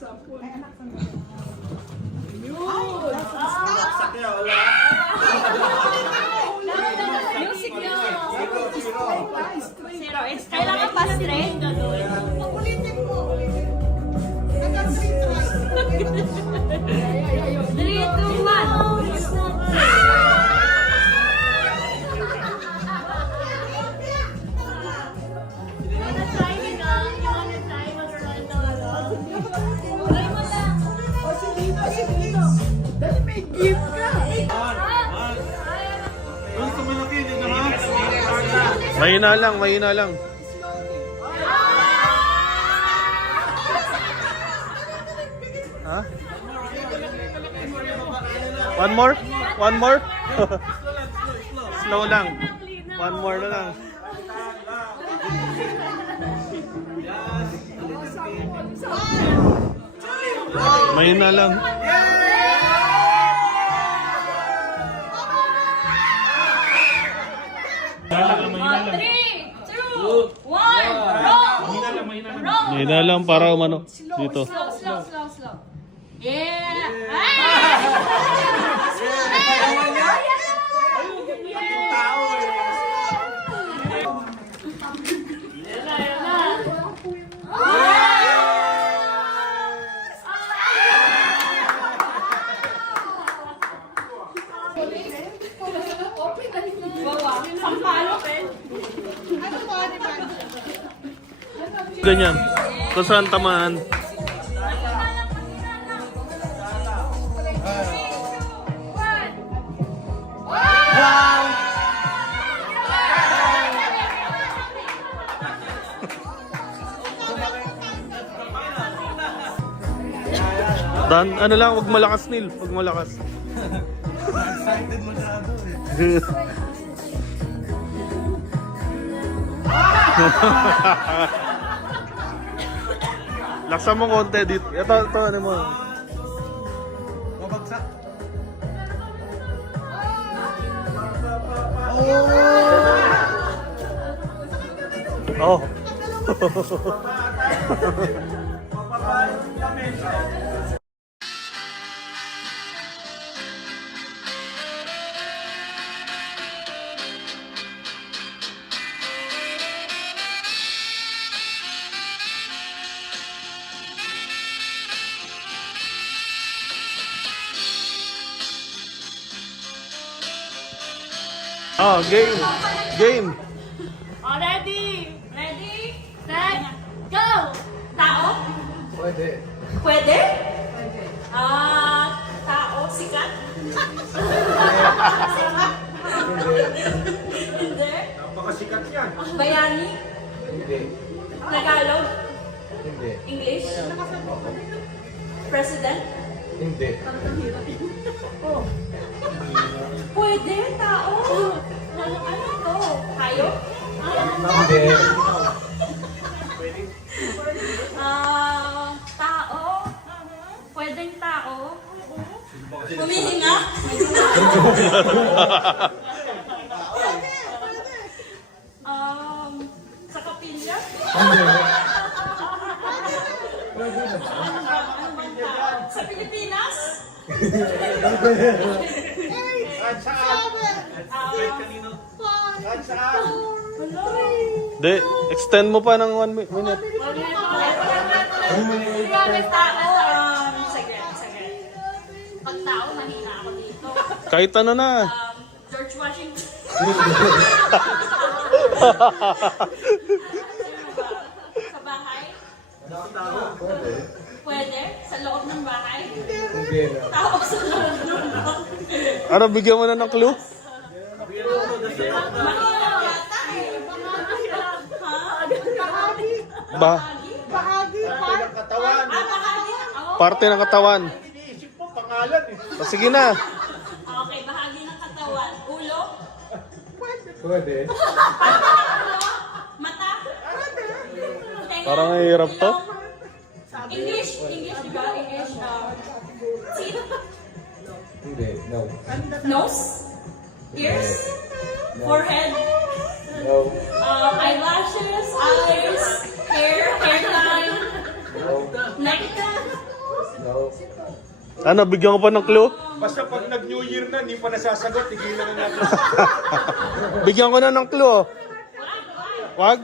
Ay, anak ko na. Music yun. Zero. It's kailangan pa straight. Ulitin ko. Hanggang 3 tries. 3, 2, 1. Dahil may gift ka. Mahina lang, mahina lang. Ha? One more? One more? Slow lang. One more na lang. Mahina lang. Mahina lang para umano dito. Slow. Yeah! Ganyan. Kung saan tamaan. Dan, ano lang, wag malakas Neil, wag malakas. Excited masyado Laksan mo konti dito. Ito ano mo. Babagsak. Oh. Oh, game. Game. Oh, ready, set, go! Tao? Pwede. Pwede? Tao, sikat? Hindi. Napakasikat yan. Bayani? Hindi. Tagalog? Hindi. English? President? Hindi. Pwede, tao. Ano to? Hayop? Hindi. Tao? Pwedeng tao? Humihinga? Sa kapilya? Sa Pilipinas? De, extend mo pa ng 1 minute. Sige. Pag tao, mahina ako dito. Kahit ano na. George Washington. Sa bahay? Pwede? Sa loob ng bahay? Hindi na. Tao sa loob ng bahay. Ano, bigyan mo na ng clue? Ba? Bahagi, part. Katawan. Parte ng katawan. Iniisip mo, pangalan eh. O, sige na. Okay, bahagi ng katawan. Ulo? Pwede. Mata? Tenga? Parang mahirap to. Ilong? English, di ba? English. Teeth? Hindi. No. Nose? Ears? Forehead? No. Eyelashes? Eyes? Hair? Hairline? No. Neck? Ano, bigyan ko pa ng clue? Basta pag nag-New Year na, hindi pa nasasagot, tigilan na natin. Bigyan ko na ng clue. Oh. Wag?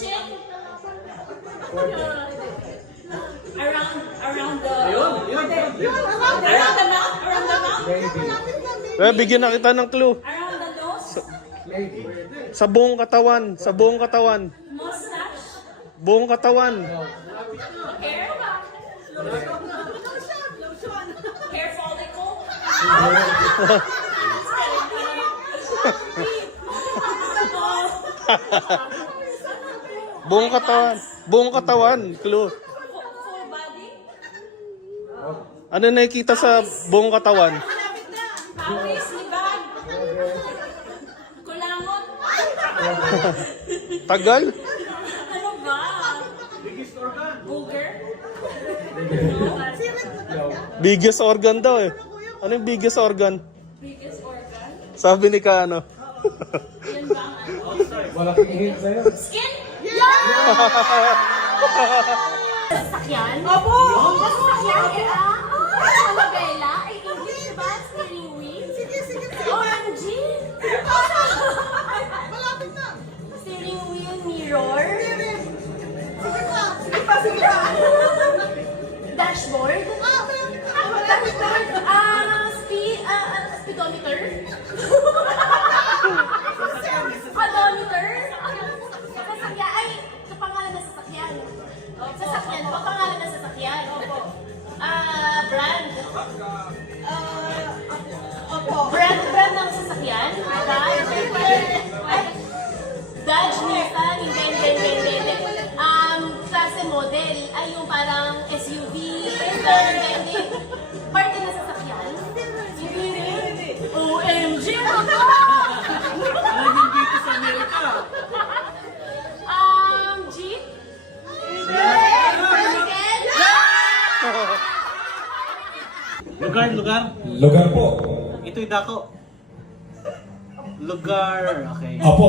Check. Pwede. Around the... Around the mouth? Around the mouth? Maybe. Bigyan na kita ng clue. Around the nose? Maybe. Sa buong katawan. Sa buong katawan. Mustache? Buong katawan. Hair? Hair follicle? Buong katawan. Buong katawan. Clue. Full body? Ano nakikita sa buong katawan? Pawis? Libag? Kulangot? Tagal? Ano ba? Booger? Biggest organ daw eh. Ano yung biggest organ? Biggest organ? Sabi ni Kano. Yan ba ang ano? Malaking hint na yun. Skin? Sasakyan? Opo! Sasakyan? Malabela? Ay, English diba? Steering wheel? Sige. OMG? Malapit na. Steering wheel mirror? Sige pa. Dashboard? Dashboard? Speedometer? Odometer? Sasakyan? Ay, sa pangalan na sasakyan. Sasakyan po, pangalan na sasakyan. Brand? Brand ng sasakyan? Dodge, Nissan, hindi. Klase model, ay yung parang SUV, hindi. Parte na sasakyan? Hindi rin. OMG! Dito sa Amerika. Jeep? Bicycle? Lugar. Lugar po. Ito'y dako. Lugar. Okay. Opo.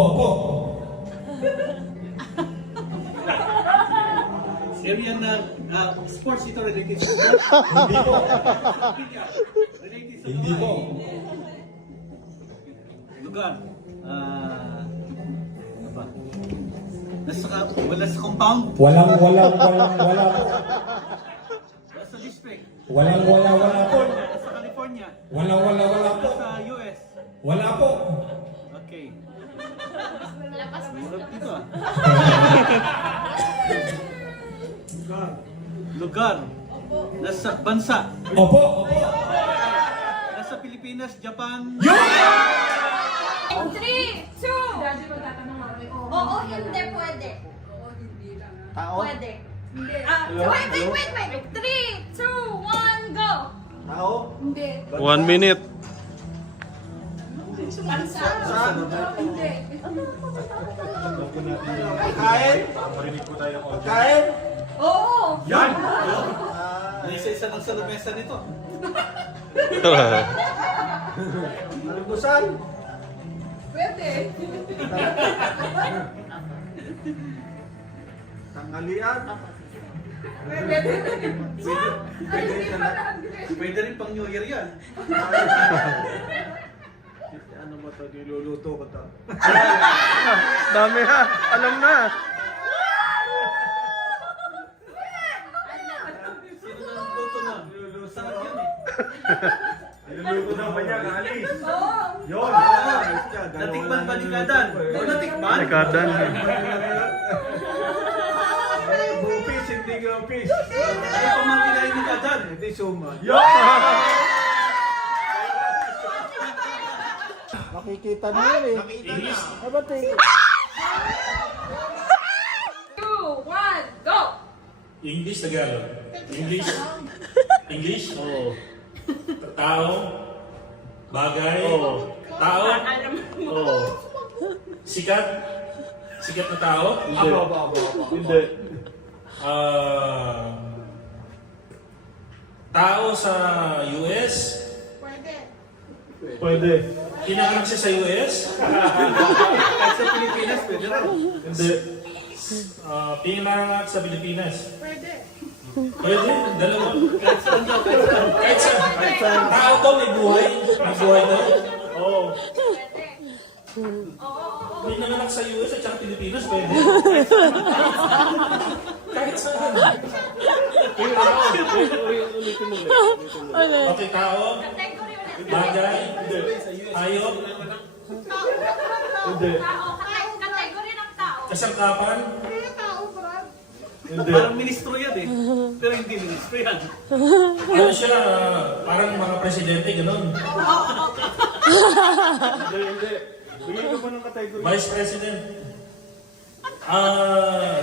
Area na sports ito related sa sports. Hindi po. Related sa Hindi po. lugar. Ano ba? Wala sa compound. Wala po. Wala sa district. Wala po. Wala sa California. Wala Wala po. sa US. Wala po. Okay. Hirap dito ah. Lugar. Nasa bansa. Opo. Nasa Pilipinas, Japan. 3, 2. Oo, hindi pwede. Tao. Pwede. Wait. 3, 2, 1, go! Tao. Hindi. 1 minute. Bansa. Hindi. Kain. Kain. Oo. Yan! Isa-isa lang sa lamesa nito. Albusan. Pwede. Tanghalian. Pwede rin pang New Year yan. Ano mo ito? Niluluto ko ito. Dami na. Alam na. Sino na nagluto na? Sarap yan eh. Niluluto na ba niya? Alis. Yun. Natikman ba ni Kadan? Natikman? Nakadan. Bupis, hindi ka upis. Ano pa man kinain ni Kadan? Hindi suman. Nakikita niyo yun eh. English. Ba't eh? 2, 1, go! English, Tagalog. English? Oo. Tao. Bagay. Oo. Tao. Oo. Sikat. Sikat na tao. Hindi. Tao sa US. Pwede. Kinaanak siya sa US. Kahit sa Pilipinas, pwede rin. Hindi. Pinanganak sa Pilipinas. Pwede. Pwede, dalawa. Kahit saan. Tao to, may buhay. May buhay to. Oo. May nanganak sa US at saka Pilipinas, pwede. Kahit saan. Ulitin mo ulit. Okay, tao, bagay, hayop, Hindi. Kategory ng tao. kasangkapan, Kaya tao, Brad. Hindi. Parang ministro yan eh. Pero hindi ministro yan. ano siya, parang mga presidente, gano'n. Hindi. Bigyan ka ba ng category? Vice President.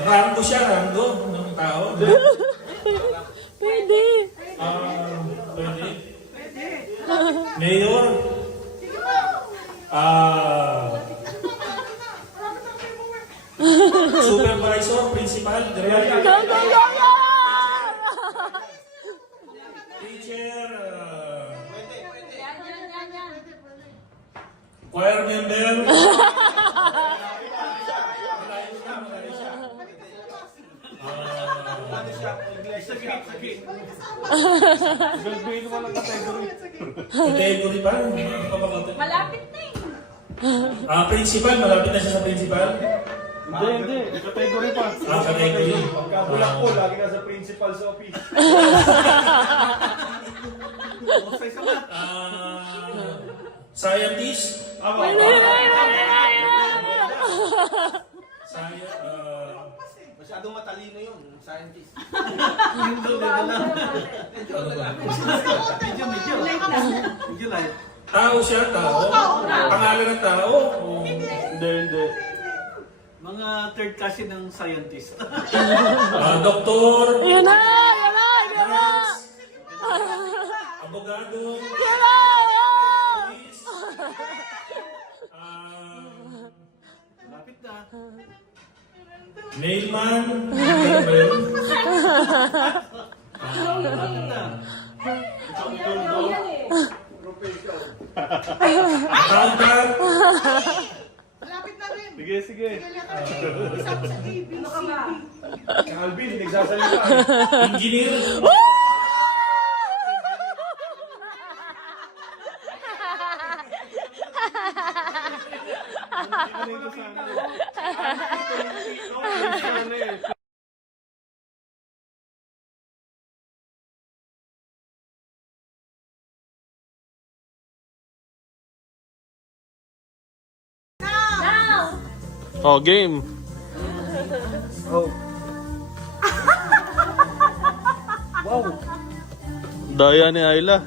Rango siya, rango ng tao. Pwede. Pwede. Mayor. Supervisor, principal, director, Go, go, go, go! teacher, Yan, yan, yan, yan. choir member. Sige. Bigyan ka ba ng category? Category pa? Malapit na eh. Principal, malapit na siya sa principal. Hindi. Category pa. Category. Pagkabulak ko, lagi nasa principal's office. Bukay ka ba? Scientist. Ako. Masyadong matalino yun, scientist. Medyo lang. Medyo light. Tao siya, tao. Pangalan ng tao. Hindi. Mga third class ng scientist. Doktor. Yan na! Yan na! Yan na! Abogado. Yan na! Police. Lapit na. Mailman. Lapit na. Accountant. Malapit na rin. Sige. Isa ko sa ABC. Alvin, nagsasalita. Engineer. Ano yung kasama? Ano eh. Now! Oh, game. Wow. Daya ni Ayla.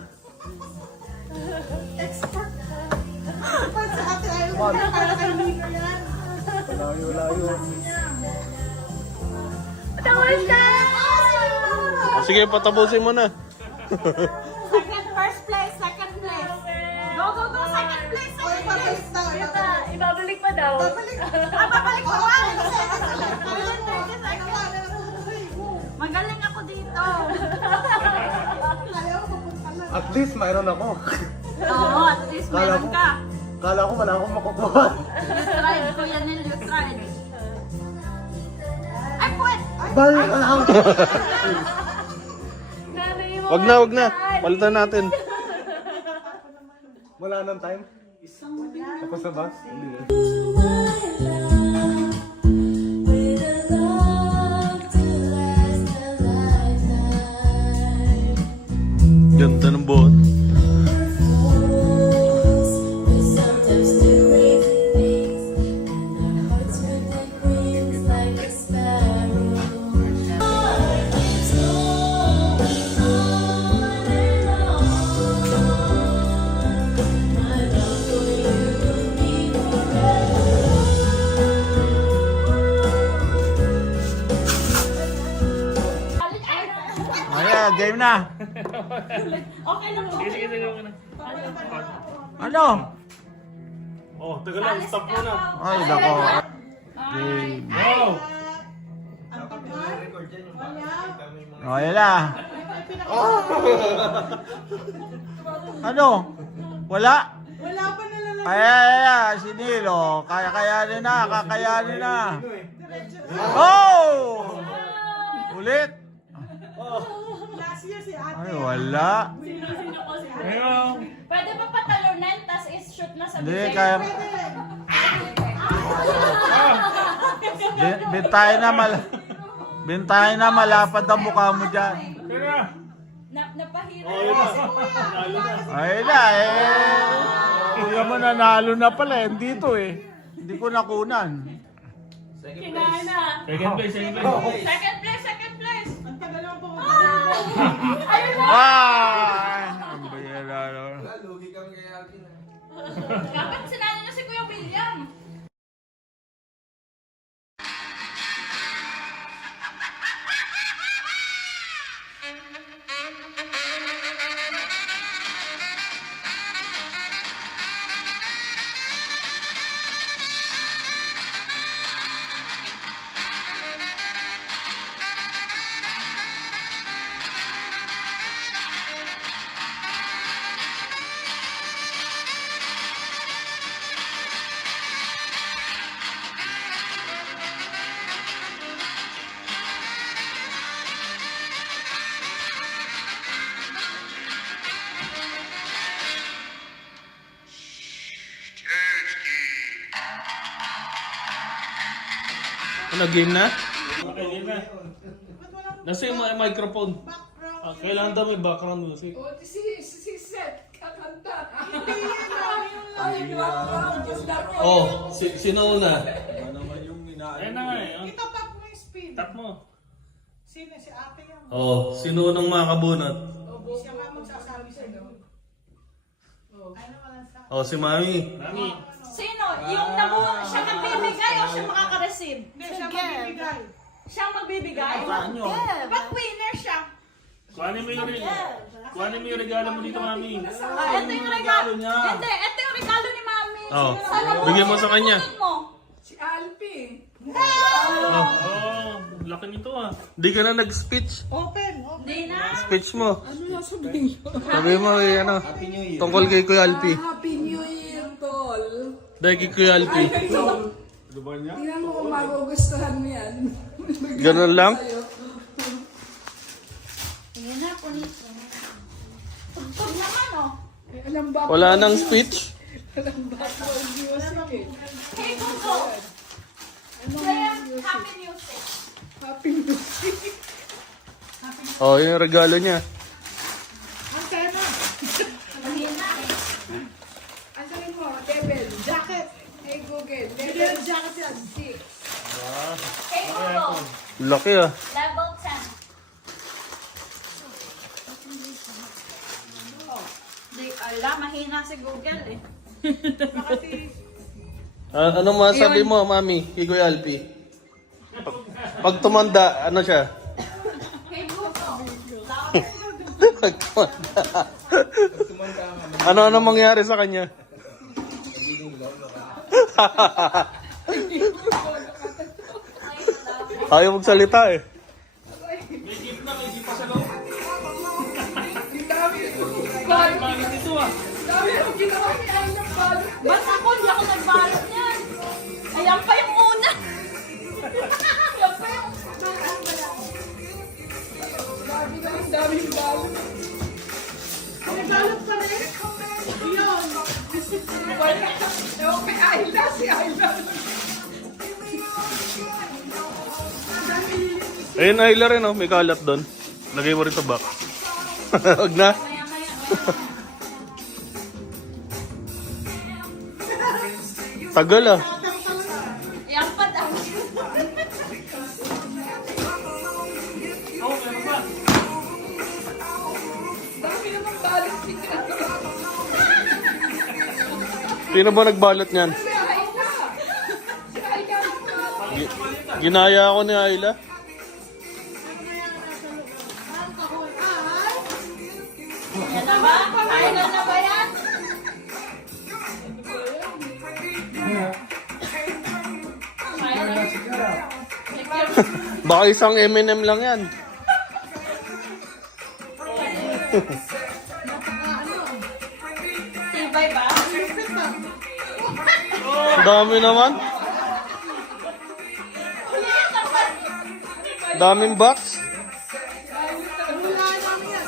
Expert. Expert sa ate ayaw ko yan. Para kay Nino yan. Layo. Tapos na! Sige, patapusin mo na. Second, first place, second place. Go, go, go, second place, O, second place. ipabalik daw. Ipabalik. Ibabalik pa daw. Babalik. Babalik ko lang. Ayaw Magaling ako dito. ko pupunta na. At least mayroon ako. Oo, at least meron ka. Kala ko wala akong makukuha. Lustride, Kuya Nel, Lustride. Ay, puwet! Balik ka lang. Nanay mo. Wag na. Palitan natin. Wala nang time. Ako sa bus? Hindi na. Ganda ng buhon. Ayan, game na. Okay lang po. Ano? Oh, taga lang. Stop muna. Ay, nako. Wow. O, ayan na. Ano? Wala? Wala pa nalalagay. Ay, si Nilo. Kakayanin na, kakayanin na. Oh! Ulit. si ate? Ay, wala. Sino ko si ate? Ayun. Pwede ba patalunan, tas is-shoot na sa Hindi, bibig? kaya... Bintayin na, malapad ang mukha mo dyan. Napahirap. Ay na eh. Kuya mo nanalo na pala, hindi to eh. Hindi ko nakunan. Kinana. Second place, second place. Second place, second place. Ang tagal naman po. Ayun na. Ay! Ang bayara naman. Dapat sinalo na si Kuya William. Ano, game na? Okay, game na. Nasa yung microphone. Kailangan daw may background music. Oh, sino una? Ayan na nga eh. Itatap mo yung spin. Tap mo. Sino si ate yan? Oh, sino unang makakabunot? Siya nga magsasabi sa'yo. Ano wala sa... Oh, si Mami. Mami. Sino? Yung nabuo, siya magbibigay o siya makaka-receive? Hindi, siya magbibigay. Siya magbibigay? Ba't winner siya? Kuhanin mo yung regalo mo dito, Mami. Ito yung regalo niya. Hindi, ito yung regalo ni Mami. Oh, Sana bigyan mo sa kanya. mo. Oh, laki nito ah. Di ka na nag-speech. Open. Hindi na. Speech mo. Sabi mo, eh, ano, tungkol kay Kuya Alpi. Happy New Year, tol. Dahil kay Kuya Alpi. Tingnan mo kung magugustuhan mo yan. Ganun lang? Tingnan na, punis. Tugtog naman, oh. Alam ba? Wala nang speech? Alam ba? Music eh. Hey, Coco. Play happy music. Happy music. Oh, yung regalo niya. Antena. Mahina. Ang sabi mo, Devil. Jacket. Hey, Google. Bigyan Devil ng jacket yan. 6. Hey, Coco. Laki ah. Level 10. Di alam, mahina si Google eh. Anong masabi mo, Mami, kay Kuya Alpi? Pag tumanda, ano siya? Hey, Coco. Pag tumanda. Ano mangyari sa kanya? Ayaw magsalita eh. Mami dito ah. Dami ang ginawa ni Ayla Palo. Ba't ako? Hindi ako nagbalot niyan. Ayan pa yung una. Ayan pa yung... Dami na rin, daming balo. Nagbalot pa rin? Yun. Ewan kay Ayla, si Ayla. Ayun, Ayla rin oh, may kalat doon. Lagay mo rin sa back. Huwag na. Tagal ah. Ayan pa daw. Oh, meron ba? Dami naman balo si Ayla. Sino ba nagbalot niyan? Si Ayla. Si Ayla. Ginaya ako ni Ayla. Yan na ba? Final na ba yan? Baka isang M&M lang yan. Tibay ba? Dami naman. Daming box. Wala namin yan.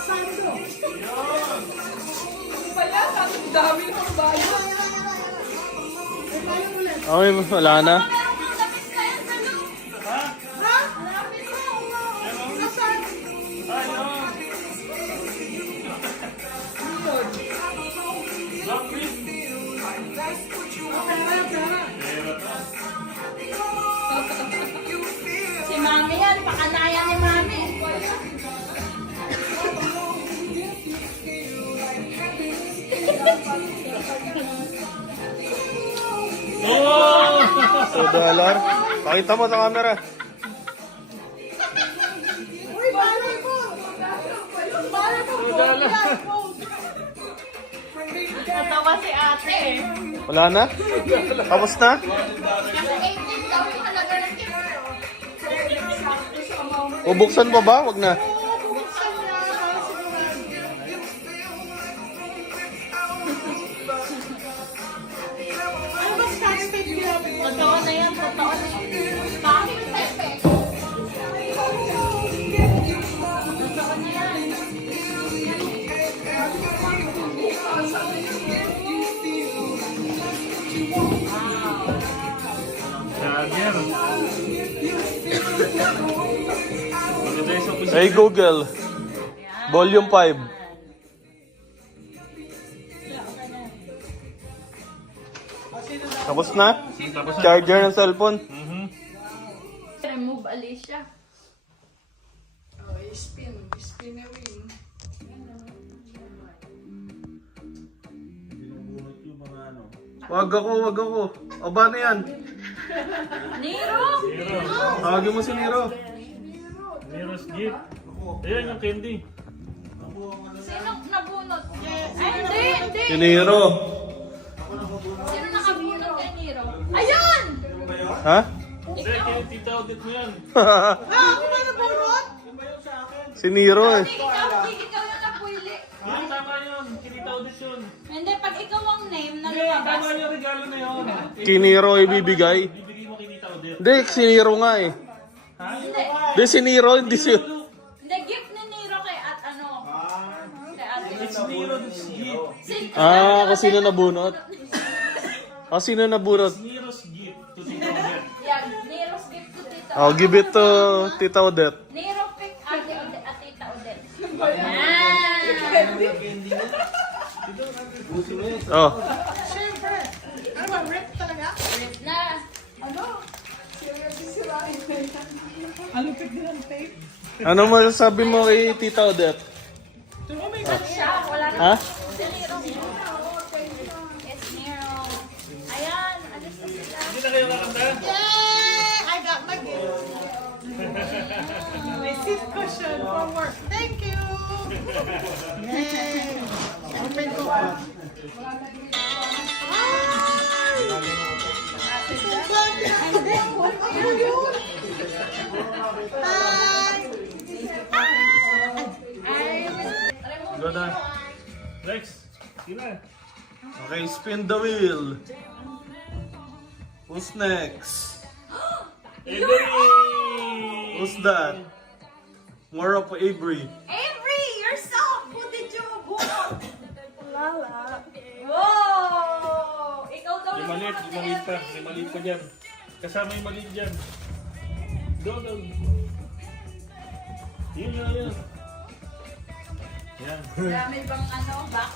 dami ng bayo. Okay, wala na. Meron kang damit na yan sa loob. Ha? Hanapin mo. Nasaan? Si Mami yan, pakanaya ni Mami. $2. Pakita mo sa camera. Uy, balay mo! Balay mo! Natawa si ate. Wala na? Tapos na? Kasi 18 daw yung halaga ng gift. Bubuksan pa ba? Wag na. Ano ba snack tape ginamit mo? Totoo na yan, totoo na yan. Bakit pepe? Jagger. Maganda yung sa Hey Google. Volume 5. Tapos na? Tapos na. Charger ng cellphone. Remove Alicia. Oh, spin na win. Wag ako. O ba na yan? Nero! Tawagin mo si Nero. Nero's gift. Ayan yung candy. Sino nabunot? Ay, hindi! Si Nero. Sino nakabunot kay Nero? Ayun! Ha? Hindi, kaya tita audit mo yan. Ako ba nabunot? Si Nero eh. Hindi ikaw yung napuli. Yun, tama yun. Kinita audit yun. Hindi, pag ikaw ang name na Hindi, tama lumabas. yung regalo na yun. Kay Nero ibibigay. Bibigay mo kinita audit. Hindi, si Nero nga eh. Hindi. Hindi, si Nero, hindi si... Hindi, gift ni Nero kay at ano? Kay ate. It's Nero's gift. Kung sino nabunot. Sino nabunot? Nero's gift to tita audit. Yan, Nero's gift to Tita. Oh, give it to Tita Odette. Nero pick ate Odette at Tita Odette. Oh. Siyempre. Ano ba, rip talaga? Rip na. Ano? Sisirain na yan. Ano ka din ang tape? Ano masasabi mo kay Tita Odette? Saan siya? Wala na. Ha? Si Nero. It's Nero. Ayan, alis na sila. Hindi na kayo kakanta? Yay! I got my gift. My seat cushion from work. Thank you! Yay! Open ko. Ay! Ano yun? Go na. Lex, sila. Okay, spin the wheel. Who's next? Avery! Who's that? More of Avery. Avery, yourself! Who did you bunot? Lala. Wow! Ikaw daw Yung maliit, yung maliit pa. Yung maliit pa dyan. Kasama yung maliit dyan. Go. Yun. Yan. Dami bang ano, box?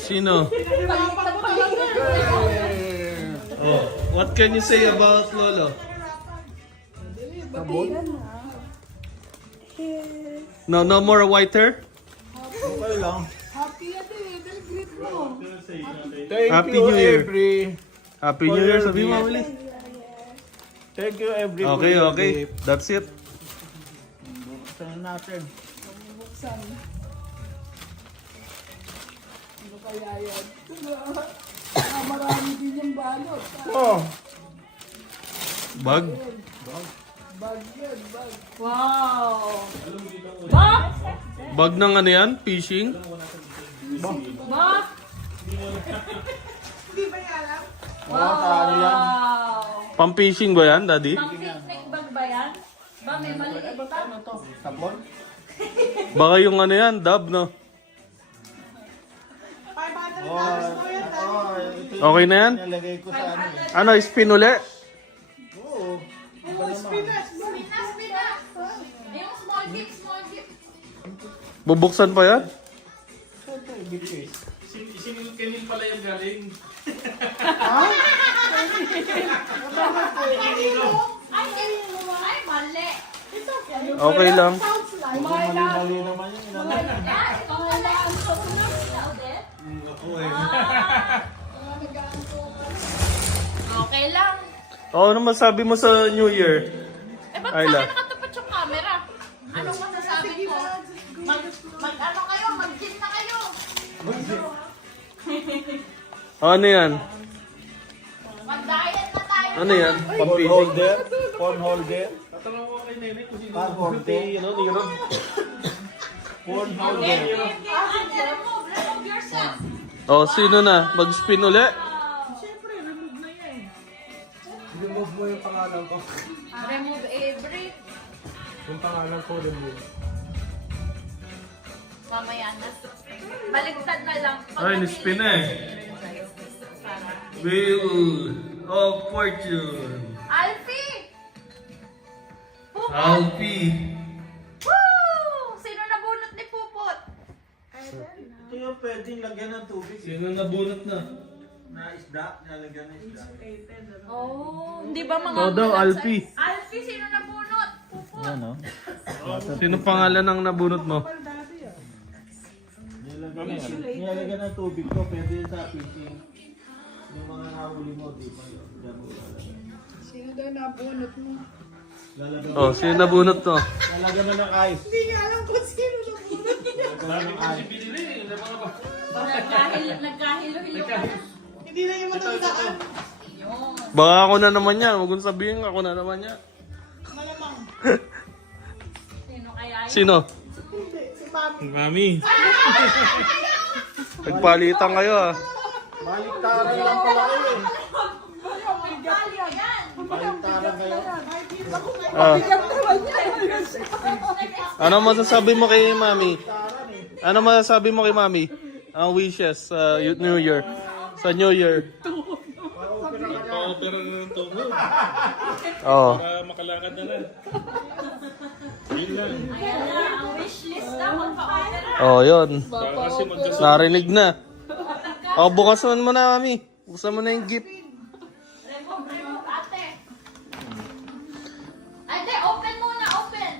Sino? Oh, what can you say about Lolo? No more white hair? Happy yan eh. Del greet mo. Thank Happy you, New Year. Avery. Happy New Year, sabi mo, Willie. Thank you, Avery. for Okay, your okay. gift. That's it. Buksan natin. Buksan. Ano kaya yan? Marami din yung balot. Oh, Bag. Bag yan, bag. Wow! Bag ng ano yan? Fishing? Ba? Hindi ba niya alam? Wow! Pang-fishing ba yan, Daddy? Pang picnic bag ba yan? Ba, may maliit pa. Baka yung ano yan, dab, no? Okay na yan? Nalagay ko sa ano. Ano, spin uli? Oo. Pinas. Yung small gift. Bubuksan pa yan? Sinunod kanil pala yung galing. Ay, mali. Okay lang. Mali naman yun. Yan, ikaw wala. Ikaw din? Okay lang. Ano masabi mo sa New Year? Eh, ba't Ayla. sa akin nakatapat yung camera? Anong masasabi ko? Mag-ano kayo? Mag-gym na kayo. Ano yan? Mag-diet na tayo. Ano yan? Phone Pampising? holder? Phone holder? Tatanong ko kay Nene kung sino Phone holder? Phone holder. Remove yourself. Oh, sino na? Mag-spin uli? Remove mo yung pangalan ko. Remove every. Yung pangalan ko, remove. Mamaya na. Baligtad na lang. Ay, ni-spin na eh. Wheel of Fortune. Alfie! Pupot! Alfie. Woo! Sino nabunot ni Pupot? Ito yung pwedeng lagyan ng tubig. Sino nabunot na? Na isda, nalagyan ng isda. Oh, hindi ba mga... Ikaw daw, Alfie. Alfie, sino nabunot? Pupot. Ano? Sino pangalan ng nabunot mo? Nilagyan ng tubig ko, pwede yun sa fishing. Yung mga nahuli mo, di pa yun. Diyan mo lalagyan. Sino daw nabunot mo? Lalagyan Oh, sino nabunot to? Lalagyan mo ng ice. Hindi niya alam kung sino na muna. Lalagyan ng ice. binili eh. Yung mga ba? Nagkahilo-hilo ka na. Hindi na yung matandaan. Yun. Baka ako na naman yan. Huwag kong sabihin, ako na naman yan. Malamang. Sino kaya yun? Sino? Hindi, si Mami. Mami. Nagpalitan kayo ah. Baliktaran lang pala kayo eh. Bali yan. Baliktaran kayo. Ah. Ano masasabi mo kay Mami? Ano masasabi mo kay Mami? Ang wishes sa New Year. Sa New Year. Pa-opera na ng tubo. Oh. Para makalakad na lang. Yun lang. Ayan na, ang wishlist na magpa-opera. Oh, yun. Baka kasi magkasama. Narinig na. Oh, bukasan mo na, Mami. Bukasan mo na yung gift. Remove, ate. Ate, open muna, open.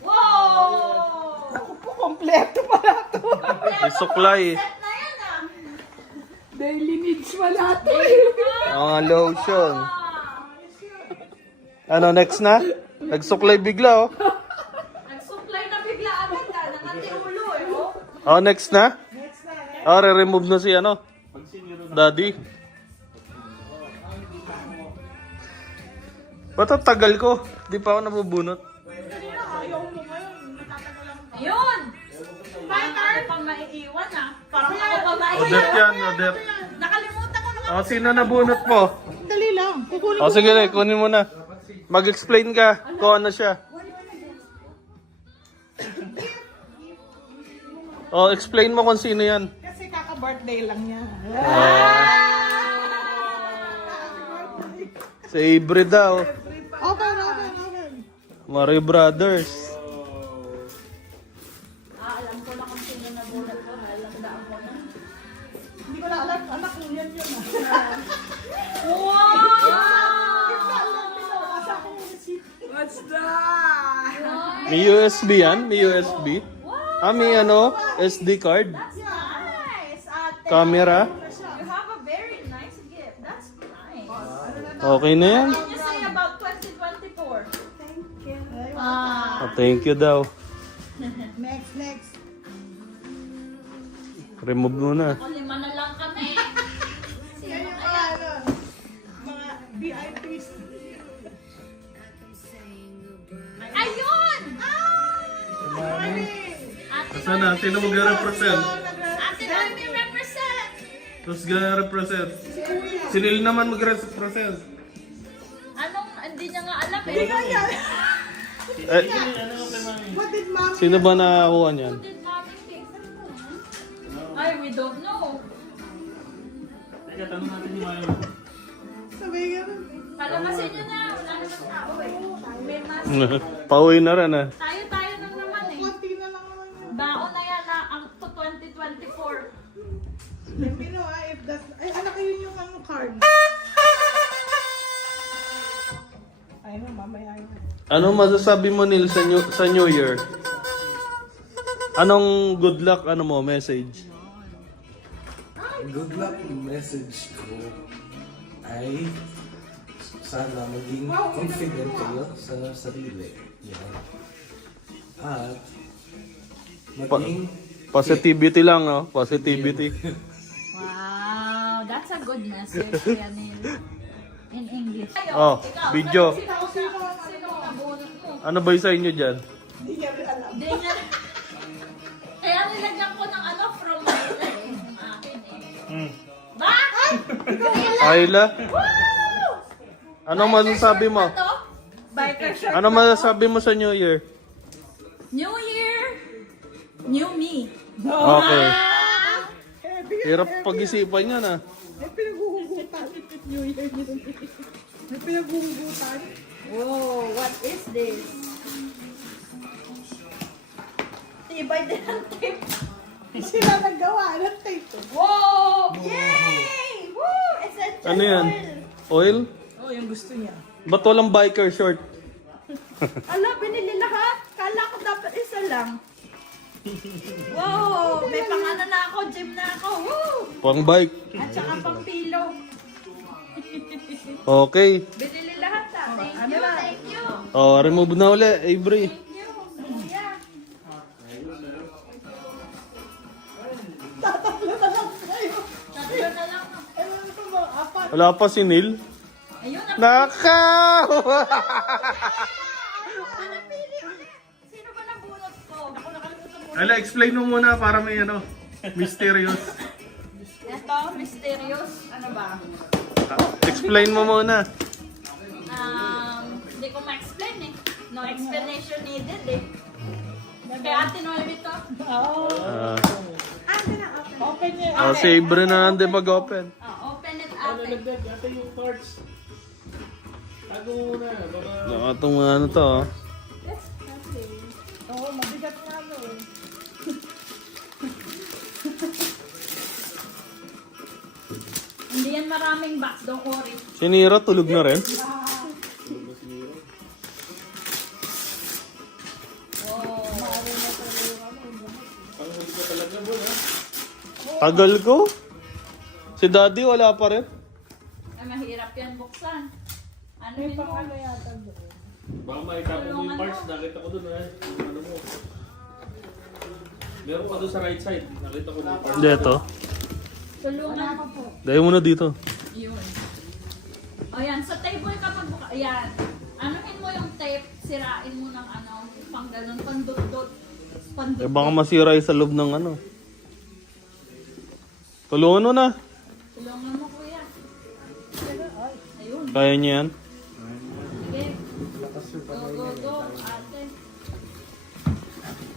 Wow! Ako po, kompleto pala to. May suklay. Set na yan ah. Daily needs wala to eh. Mga lotion. Ano, next na? Nagsuklay bigla, oh. Nagsupply na bigla agad ka. Nakatiulo eh, oh. Oh, next na? Oh, re-remove na si ano? Daddy. Ba't ang tagal ko? Di pa ako nabubunot. Yun! Paano pang maiiwan ah? Parang ako pa maiiwan. Odep yan, Odep. Nakalimutan ko na. Oh, sino nabunot mo? Dali lang. Kukunin Oh, sige, kunin mo na. Mag-explain ka kung ano siya. Oh, explain mo kung sino yan. kasi kaka-birthday lang niya. Si Avery daw. Okay. Mario Brothers. Alam ko na kung sino nabunot ko. Alam ko na. Hindi ko na alam. Anak ko yan yun ah. Wow! What's that? May USB yan? May USB? Ah, may ano? SD card? Nice, ate. Camera? You have a very nice gift. That's nice. Okay na yan? What can you say about 2024? Oh, thank you daw. Next. Remove mo na. O, 5 na lang kami. Yan yung mga mga VIPs. Ayun! Asa na? Sino mag-represent? Ate Noemi represent! Who's gonna represent? Si Neil naman mag-represent. Anong, hindi niya nga alam eh. Eh, What did Mami? sino ba nakakuha niyan? Did mommy pick? Ay, we don't know. kaya tanong natin ni Mayo. Sabay ganun. Palamasin nyo na. Wala naman tao eh. May mas. Pauwi na rin ah. Tayo lang naman eh. Konti na lang naman yun. Baon na yan na ang to 2024. Let me know if that's... Ay, anak yun yung ano card. Ay, no, mamaya yun. Ano masasabi mo, Neil, sa New Year? Anong good luck, ano mo, message? Good luck message ko ay sana maging confident kayo sa sarili. Yan. At maging Positivity lang, no? Positivity. Wow, that's a good message, Kuya Neil. In English. Oh, Ikaw, video. Sino ang nabunot mo? Ano ba yung sa inyo dyan? Hindi niya rin alam. Hindi niya. Kaya nilagyan ko ng ano from Manila eh. Yung akin eh. Bakit? Ayla? Woo! Ano masasabi mo? Ito? Biker shirt Ano na to? masasabi mo sa New Year? New Year, new me. Okay. Ah! Hirap pag-isipan yan ah. May pinaghuhugutan. New Year yun. May pinaghuhugutan. Whoa, what is this? Tibay din ang tip. Sila naggawa ng tape. Whoa! Yay! Woo! Essential Ano yan? oil. Oil? Oh, yung gusto niya. Ba't walang biker short? Ala, binili lahat. Kala ko dapat isa lang. Wow! May pangano na ako, gym na ako. Woo! Pang bike. At saka pang pillow. Okay. Binili lahat ah. Thank you, thank you. Oh, remove na uli, Avery. Thank you. Yeah. Tatatlo na lang kayo. Tatlo na lang. Alam ko ba, apat. Wala pa si Neil. Ayun na. Nakaw! Ano napili ulit? Sino ba nabunot ko? Ako nakalimutan mo. Ala, explain mo muna para may ano, mysterious. Ito, mysterious. Ano ba? Explain mo muna. Hindi ko ma-explain eh. No explanation needed eh. Kaya Ate Noemi to. Ah, Open niya. oh, si Avery na hindi mag-open. Open it ate. Nalagdag ate yung cards. Tago mo muna. Baka... Nakatong ano to oh. Oo, mabigat nga ano eh. Hindi yan maraming box, don't worry. Si Nira tulog na rin. Tagal ko. Si Daddy wala pa rin. Ay, mahirap yan buksan. Ano yun mo? Baka makikapon mo yung parts. Nakita ko doon eh. Yung ano mo. Meron pa doon sa right side. Nakita ko doon yung parts. Dito. Tulungan ko po. Dahil muna dito. Yun. O yan, sa table ka magbuka. Ayan. Anuhin mo yung tape, sirain mo ng ano, pang ganun, pandot-dot. Eh baka masira yung sa loob ng ano. Tulungan mo na. Tulungan mo kuya. Ayun. Kaya niya yan. Sige. Go, go, ate.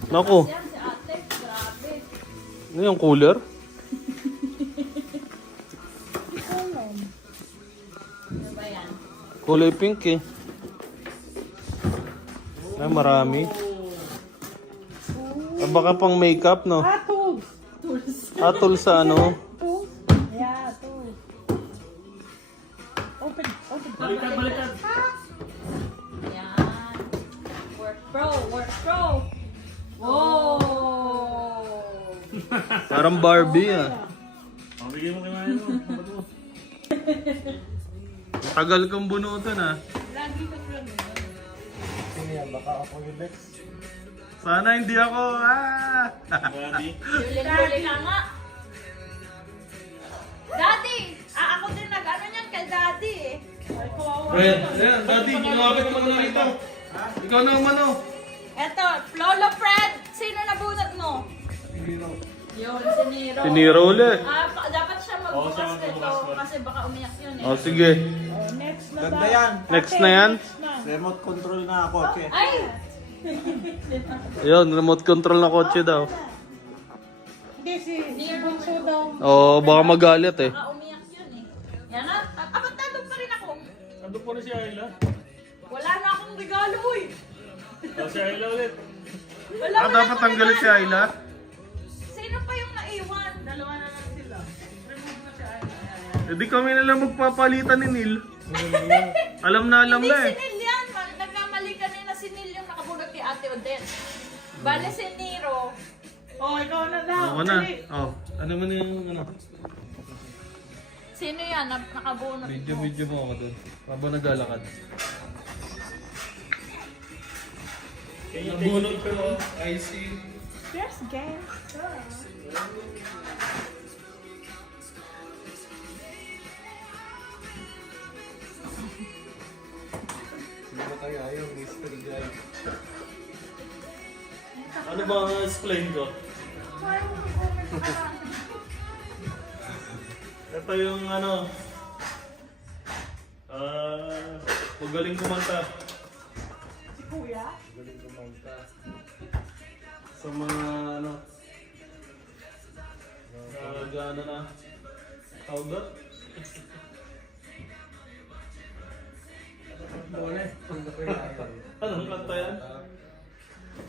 Naku. Yan si ate. Grabe. Ano yung cooler? Ano ba yan? Kulay pink eh. Ay, marami. Ah, baka pang makeup, no? Tools. Atol sa ano? Tools. Yeah, tools. Open. Baliktad, baliktad. Yan. Work pro, work pro. Whoa! Parang Barbie ah. Oh, bigay mo kay Mayo mo. Ba't mo? Tagal kong bunutan ah. Sana hindi ako ah. Daddy. Huli ka nga. Daddy! Ako din nag-ano niyan kay Daddy eh. Ayan, Daddy, lumapit mo na rito. Ikaw na umano. Eto, Lolo Fred! Sino nabunot mo? Yun, si Nero. Si Nero ulit. Dapat siya magbukas nito kasi baka umiyak yun eh. O sige. Ganda yan. Next na yan. Remote control na ako, okay. Ay! Ayun, remote control na kotse daw. Hindi, si Bunso daw. Oo, baka magalit eh. Baka umiyak yun eh. Ando pa rin si Ayla. Wala na akong regalo eh. Si Ayla ulit. Wala Ah, na dapat akong tanggalin si regalo. Ayla. Sino pa yung naiwan? Dalawa na lang sila. Remove na siya. Hindi kami na lang magpapalitan ni Neil. Alam na Hindi eh. si Neil yan. Nagkamali kanina si Neil yung nakabunot kay Ate Odette. Bale si Nero. Oh, ikaw na daw. Ako na. Dali. Oh, ano man yung ano? Sino yan? Nakabunot mo. Video mo ako dun. Habang naglalakad. Nabunot ko. I see. Yes, gang. Sino kaya yung mystery guy? Ano ba ang explain ko? Ito yung ano. Magaling kumanta. Si Kuya? Galing kumanta. Sa mga ano. Gana na. Tawag ba? Anong kanta yan?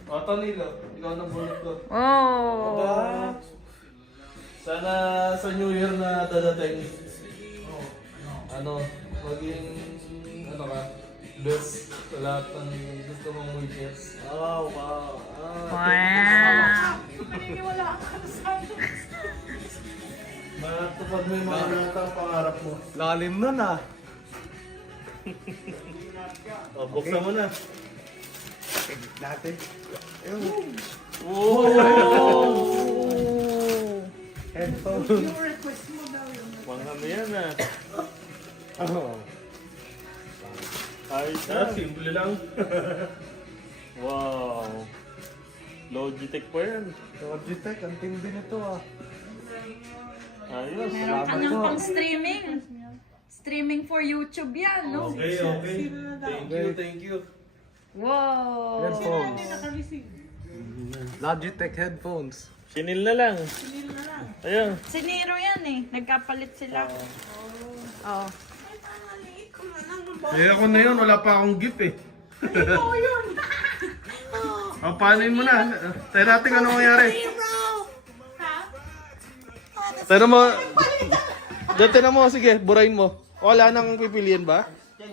Ata nila. Ikaw na bunot ko. Oh. Sana sa New Year na dadating, ano, maging, ano ka, best sa lahat ng gusto mong wishes. Oh, wow. Wow. Maniniwala ka sa akin. Matupad mo yung mga natang pangarap mo. Lalim nun ah. O, buksan mo na. Natin. Headphones. Yung request mo daw yun. Mga ano yan ah. Oh. Ayos na, simple lang. Wow. Logitech pa yan. Logitech, ang tindi nito ah. Ayos. Meron ka ng pang streaming. Streaming for YouTube yan, no? Okay, okay. Thank you. Wow. Headphones. Hindi naka-receive. Logitech headphones. Sinil na lang. Sinil na lang. Ayun. Si Nero yan eh. Nagkapalit sila. Oh. Ay, maliit ko na lang. Eh, ako na yun. Wala pa akong gift eh. Ikaw yun. O, paanin mo na. Tayo natin ano mangyari. Tayo mo. Dati na mo. Sige, burahin mo. Wala nang pipiliin ba?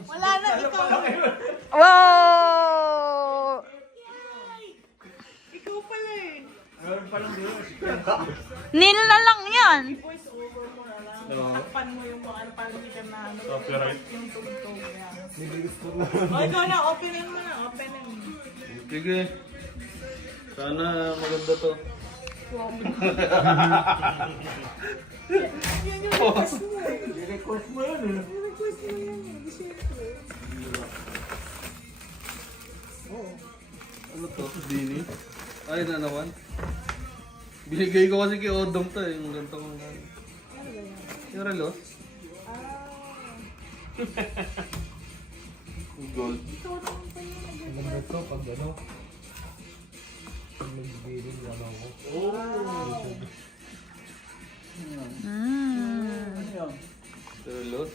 Wala na, ikaw. Wow! Ikaw pala eh. Nil na lang yan. Voice over mo na lang. Takpan mo yung mga ano, parang hindi ka na ano. Copyright. Yung tugtog yan. O, ikaw na, openin mo na, openin. Sige. Sana maganda to. Yan yung request mo eh. Request mo yun eh. Yung request mo yan eh. Siyempre. Ano to? Dini? Ay, na naman. Binigay ko kasi kay Odom to eh. Yung ganito kong ano. Yung relo? Gold. Alam mo ito, pag ano. Pag nag-billing lang ako. Relo?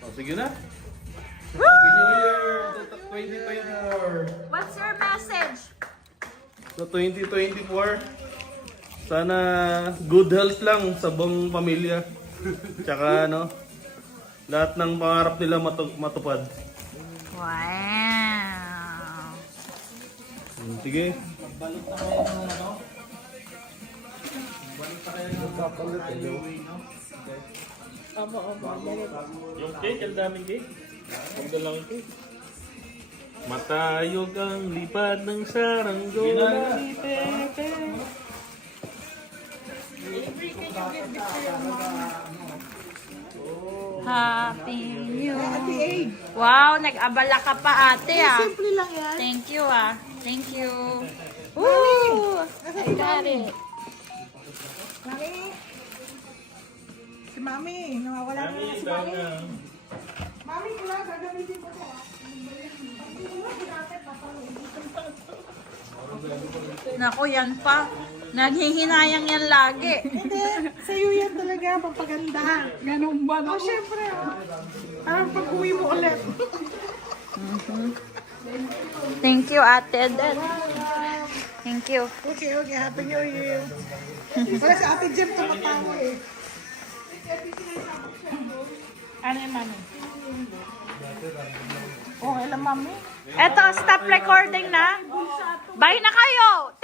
O, sige na. Happy New Year 2024! What's your message? So 2024, sana good health lang sa buong pamilya. Tsaka ano, lahat ng pangarap nila matupad. Wow. Sige. Yung cake, ang daming cake. Ang dalang cake. Matayog ang lipad ng saranggola ni Pepe. Happy New Year. Wow, nag-abala ka pa ate ah. Simple lang yan. Thank you ah. Thank you. Woo! I got it. Mami. Si Mami. Nawawala na lang si Mami. Mami, kailangan gagamitin ko ito ah. Naku, yan pa. Naghihinayang yan lagi. Hindi, sa'yo yan talaga, pampaganda. Ganun ba? Oh, syempre. Parang pag-uwi mo ulit. Thank you, Ate Del. Thank you. Okay, Happy New Year. Wala si Ate Jem tumatawa eh. Ano yung mami? Okay lang, mami. Eto, stop recording na. Bye na kayo.